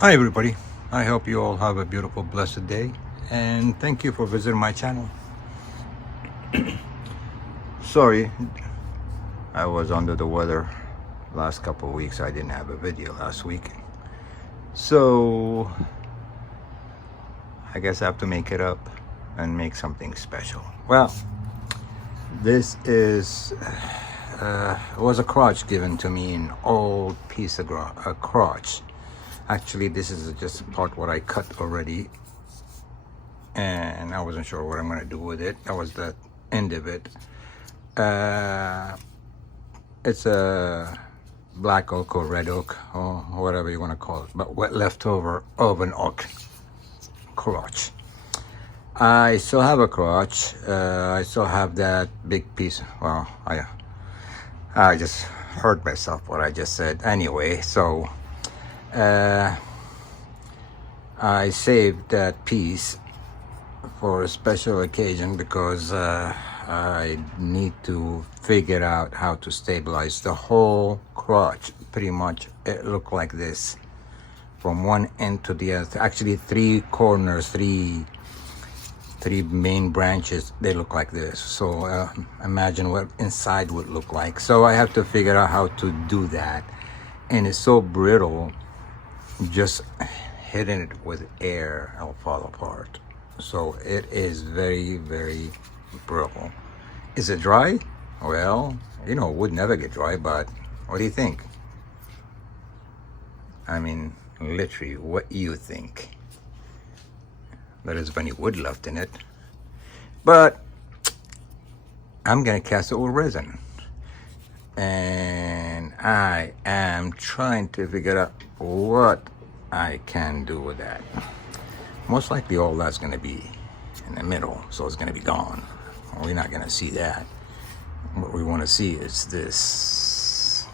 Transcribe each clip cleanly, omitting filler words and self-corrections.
Hi everybody, I hope you all have a beautiful blessed day and thank you for visiting my channel. Sorry, I was under the weather last couple of weeks. I didn't have a video last week, so I guess I have to make it up and make something special. Well, this is was a crotch given to me, an old piece of crotch. Actually, this is just a part what I cut already, and I wasn't sure what I'm going to do with it. That was the end of it. It's a black oak or red oak or whatever you want to call it, but what leftover of an oak crotch. I still have a crotch. I still have that big piece. Well, I just hurt myself what I just said anyway. So I saved that piece for a special occasion because I need to figure out how to stabilize the whole crotch. Pretty much it looked like this from one end to the other. Actually, three corners, three main branches, they look like this. So imagine what inside would look like. So I have to figure out how to do that, and it's so brittle, just hitting it with air it'll fall apart. So it is very, very brittle. Is it dry? Well, it would never get dry, but what do you think? I mean, literally, what you think? There isn't any wood left in it, but I'm gonna cast it with resin, and I am trying to figure out what I can do with that. Most likely all that's gonna be in the middle, so it's gonna be gone. We're not gonna see that. What we want to see is this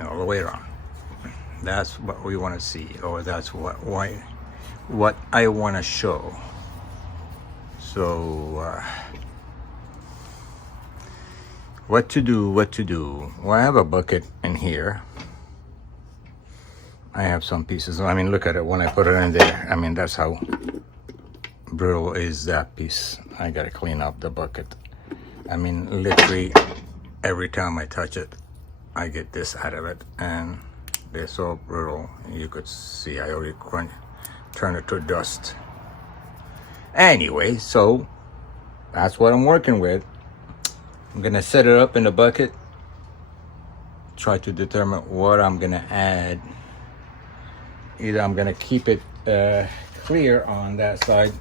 all the way around. That's what we want to see, or that's what I want to show. So what to do? Well, I have a bucket in here. I have some pieces. I mean, look at it when I put it in there. I mean, that's how brittle is that piece. I gotta clean up the bucket. I mean, literally every time I touch it, I get this out of it, and they're so brittle. You could see I already turned it to dust. Anyway, so that's what I'm working with. I'm gonna set it up in the bucket, try to determine what I'm gonna add. Either I'm gonna keep it clear on that side.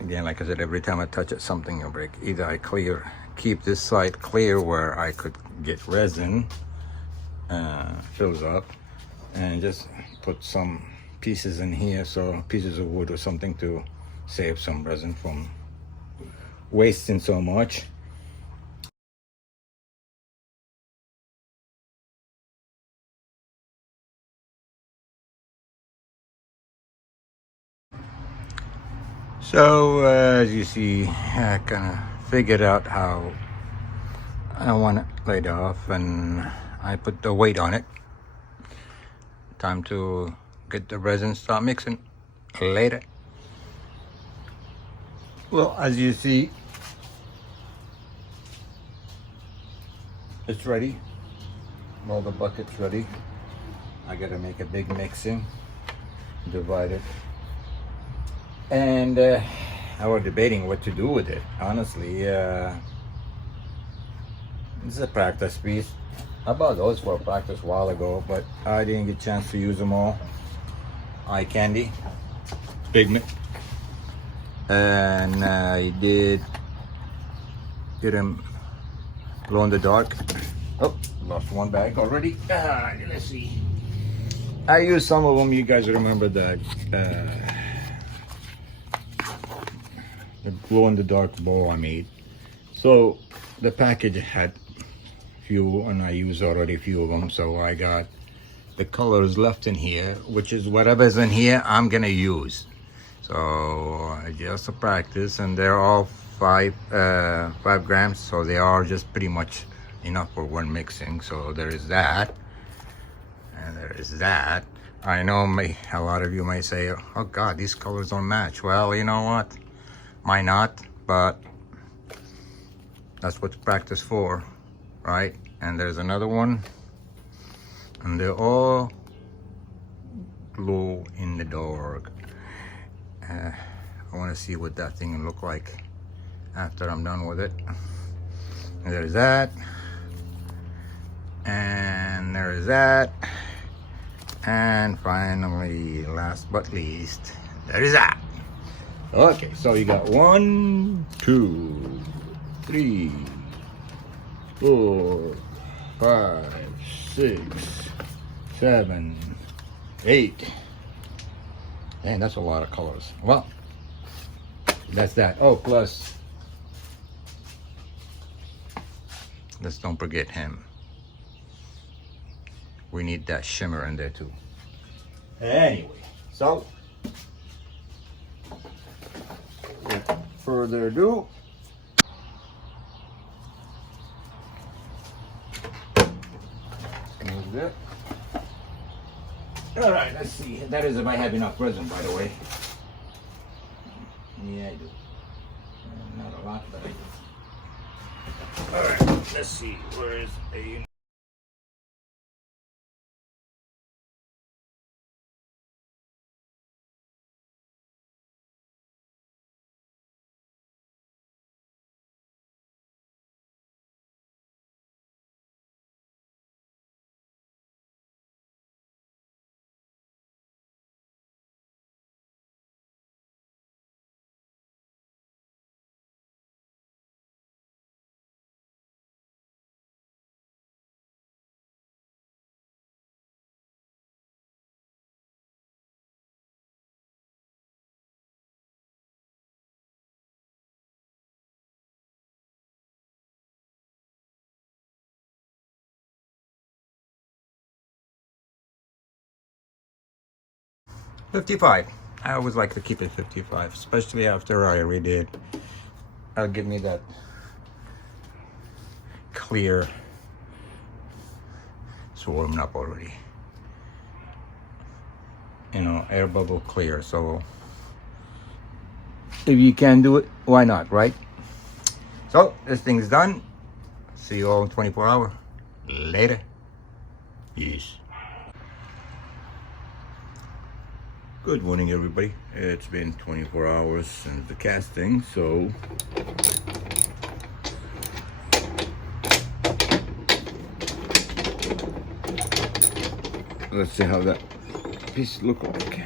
Again, like I said, every time I touch it, something will break. Either I keep this side clear where I could get resin, fills up, and just put some pieces in here, so pieces of wood or something to save some resin from wasting so much. So as you see, I kind of figured out how I want it laid off, and I put the weight on it. Time to get the resin, start mixing later. Well, as you see, it's ready. Well, the bucket's ready. I gotta make a big mixing, divide it. And I was debating what to do with it. Honestly, this is a practice piece. I bought those for a practice a while ago, but I didn't get a chance to use them all. Eye candy, pigment, and I did get them glow in the dark. Oh, lost one bag already. Let's see. I used some of them. You guys remember that the glow in the dark bowl I made. So the package had few, and I used already a few of them. So I got the colors left in here, which is whatever's in here I'm gonna use. So just a practice, and they're all 5 grams, so they are just pretty much enough for one mixing. So there is that, and there is that. I know a lot of you may say, oh god, these colors don't match. Well, you know what, might not, but that's what practice for, right? And there's another one, and they're all glow in the dark. I want to see what that thing look like after I'm done with it. And there's that, and there's that, and finally, last but least, there is that. Okay, so you got 1, 2, 3, 4, 5, 6, 7, 8. And that's a lot of colors. Well, that's that. Oh, plus, let's don't forget him. We need that shimmer in there too. Anyway, so without further ado, move that. All right, let's see. That is if I have enough resin, by the way. Yeah, I do. Not a lot, but I do. All right, let's see. Where is a... $55. I always like to keep it 55, especially after I redid. That'll give me that clear. It's warming up already. You know, air bubble clear. So if you can do it, why not, right? So this thing's done. See you all in 24 hours. Later. Yes. Good morning, everybody. It's been 24 hours since the casting, so let's see how that piece look like.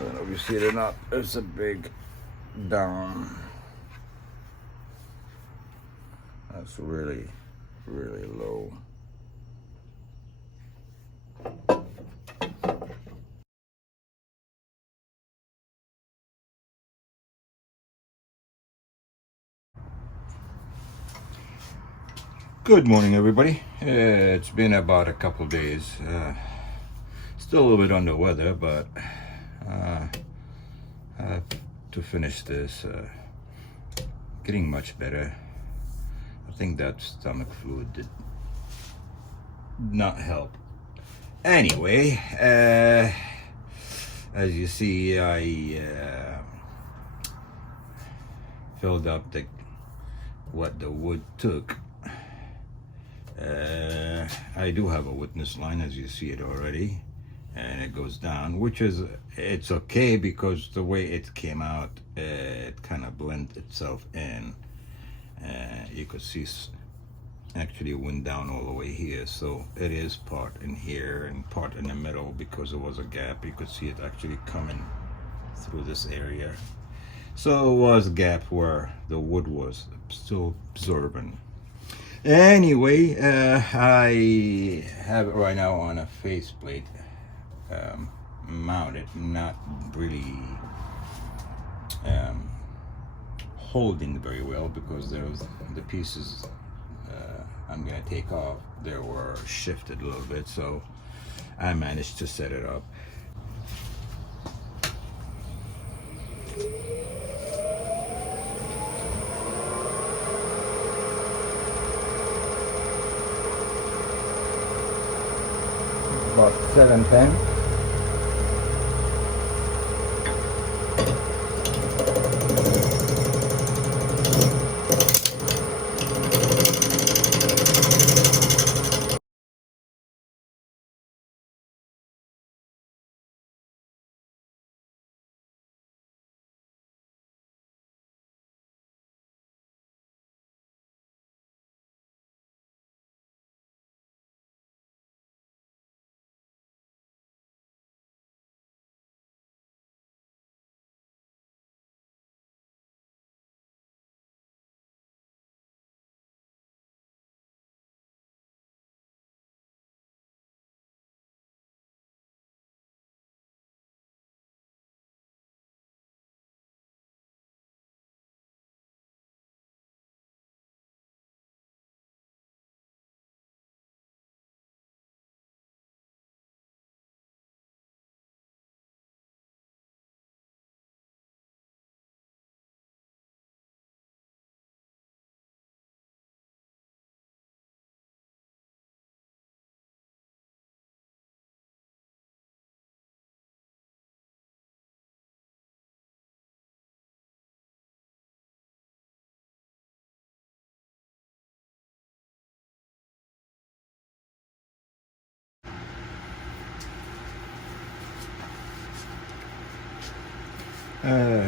I don't know if you see it or not. There's a big down. That's really, really low. Good morning, everybody. It's been about a couple of days. Still a little bit under weather, but to finish this, getting much better. I think that stomach fluid did not help. Anyway, as you see, I filled up what the wood took. I do have a witness line, as you see it already, and it goes down, which is, it's okay because the way it came out, it kind of blended itself in. You could see actually it went down all the way here, so it is part in here and part in the middle because there was a gap. You could see it actually coming through this area, so it was a gap where the wood was still absorbing. Anyway, I have it right now on a faceplate, mounted, not really holding very well because there's the pieces I'm gonna take off, they were shifted a little bit, so I managed to set it up. About 710.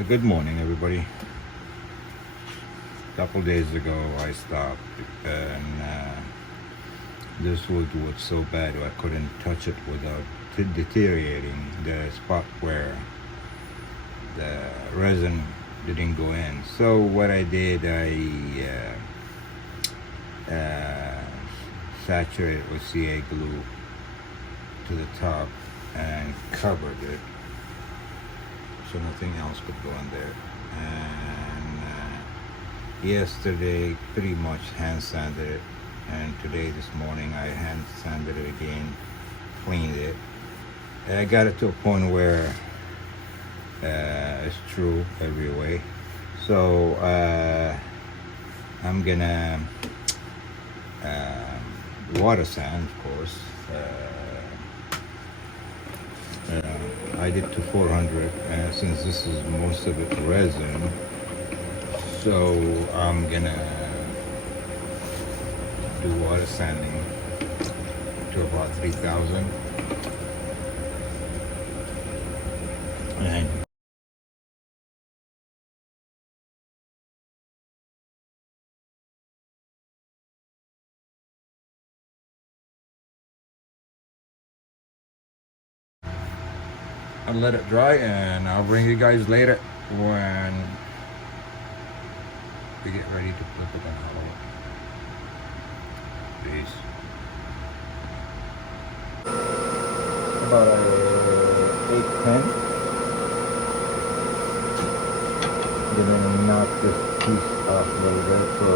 Good morning, everybody. A couple days ago I stopped and this wood was so bad I couldn't touch it without deteriorating the spot where the resin didn't go in. So what I did, I saturated with CA glue to the top and covered it so nothing else could go in there. And yesterday pretty much hand sanded it, and today, this morning, I hand sanded it again, cleaned it. And I got it to a point where it's true every way. So I'm gonna water sand, of course. I did to 400, since this is most of it resin, so I'm gonna do water sanding to about 3,000. And I'll let it dry, and I'll bring you guys later when we get ready to flip it and hollow it. Peace. About 810. Gonna knock this piece off a little bit so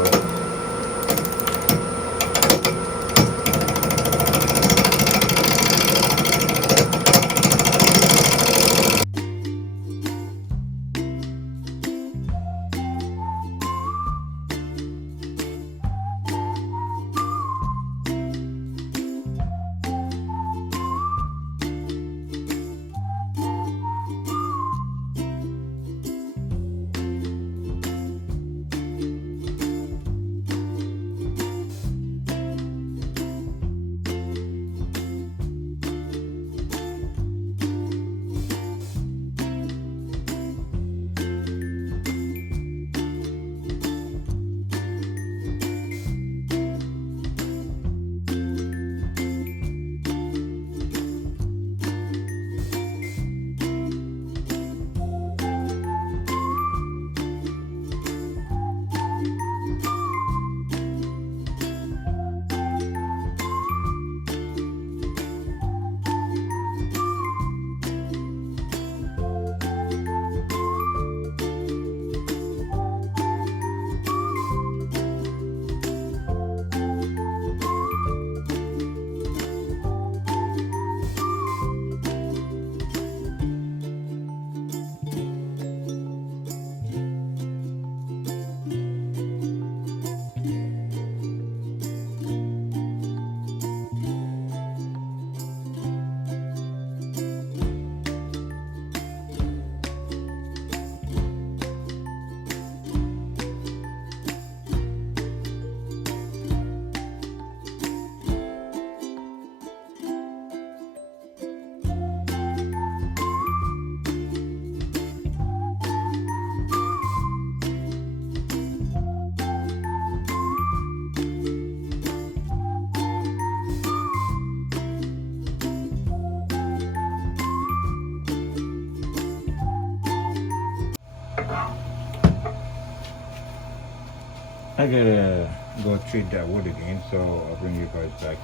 I gotta go treat that wood again, so I'll bring you guys back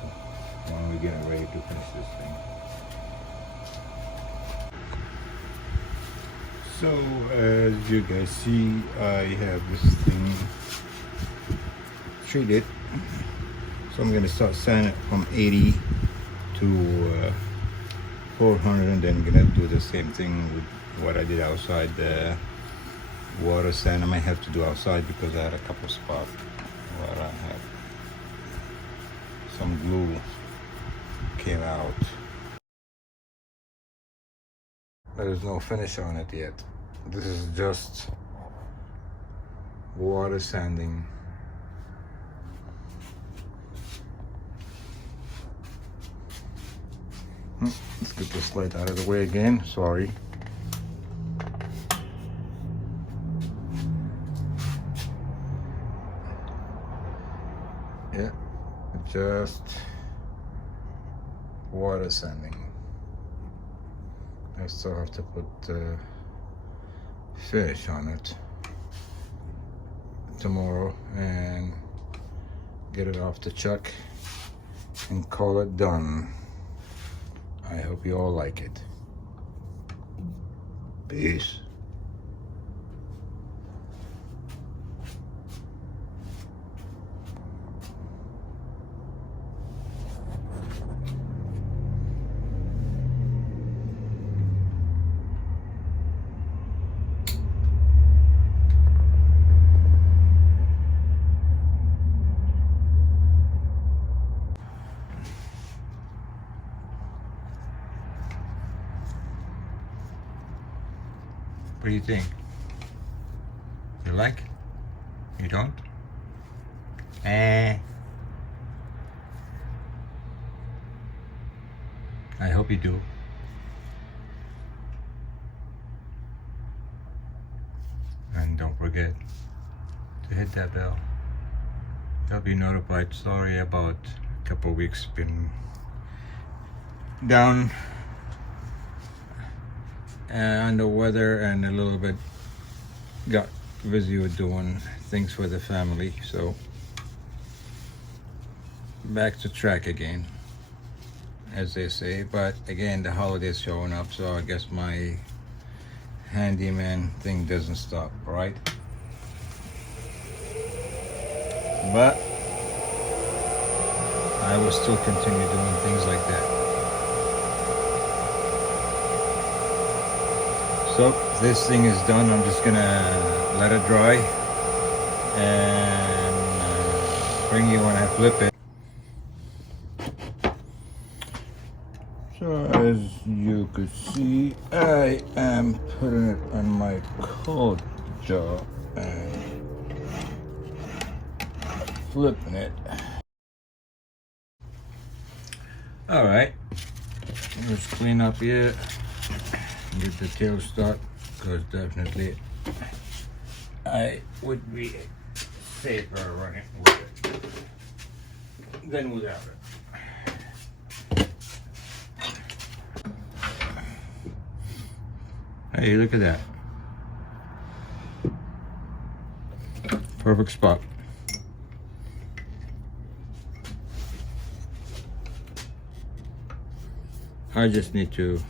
when we get ready to finish this thing. So as you guys see, I have this thing treated. So I'm gonna start sanding it from 80 to 400, and then gonna do the same thing with what I did outside the water sand. I might have to do outside because I had a couple spots where I had some glue came out. There's no finish on it yet. This is just water sanding. Let's get this light out of the way again. Sorry. Yeah, just water sanding. I still have to put finish on it tomorrow and get it off the chuck and call it done. I hope you all like it. Peace. What do you think? You like? You don't? I hope you do. And don't forget to hit that bell. You'll be notified. Sorry about a couple of weeks been down under weather and a little bit got busy with doing things for the family, so back to track again, as they say. But again, the holidays showing up, so I guess my handyman thing doesn't stop, right? But I will still continue doing things like that. So this thing is done. I'm just gonna let it dry and bring you when I flip it. So as you could see, I am putting it on my cold jaw and flipping it. All right, let's clean up here. Get the tail start, because definitely I would be safer running with it than without it. Hey, look at that. Perfect spot. I just need to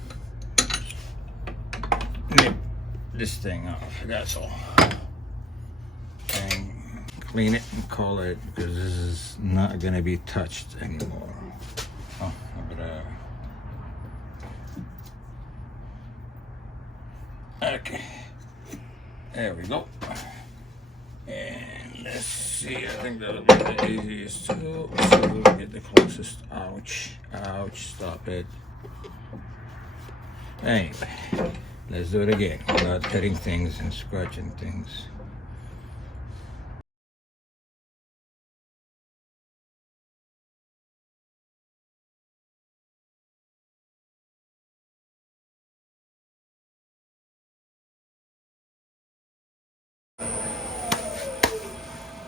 nip this thing off, that's all. And clean it and call it, because this is not gonna be touched anymore. Oh, I better... Okay, there we go. And let's see, I think that'll be the easiest too. So we'll get the closest. Ouch, ouch, stop it. Anyway, let's do it again without cutting things and scratching things.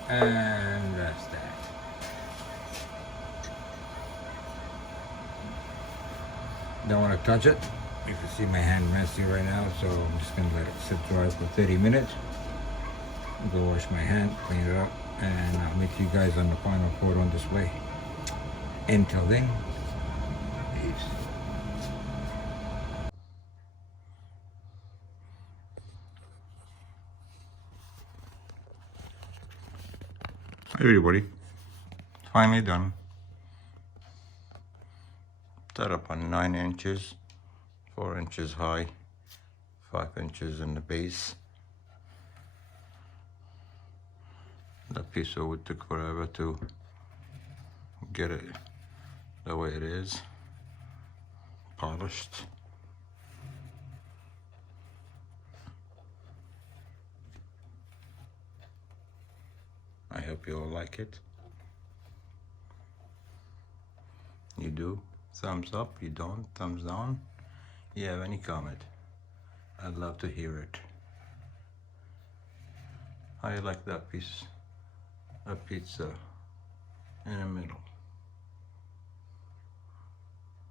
And that's that. Don't want to touch it. You can see my hand messy right now, so I'm just gonna let it sit dry for 30 minutes. Go wash my hand, clean it up, and I'll meet you guys on the final coat on display. Until then, peace. Hey everybody, finally done. Set up on 9 inches, 4 inches high, 5 inches in the base. That piece of wood took forever to get it the way it is, polished. I hope you all like it. You do, thumbs up. You don't, thumbs down. You have any comment, I'd love to hear it. I like that piece of pizza in the middle.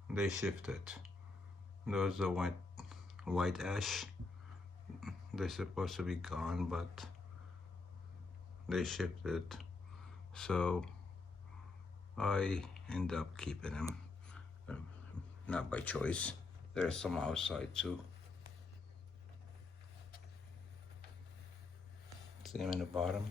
They shifted. Those are white ash. They're supposed to be gone, but they shifted. So I end up keeping them. Not by choice. There's some outside too. See them in the bottom.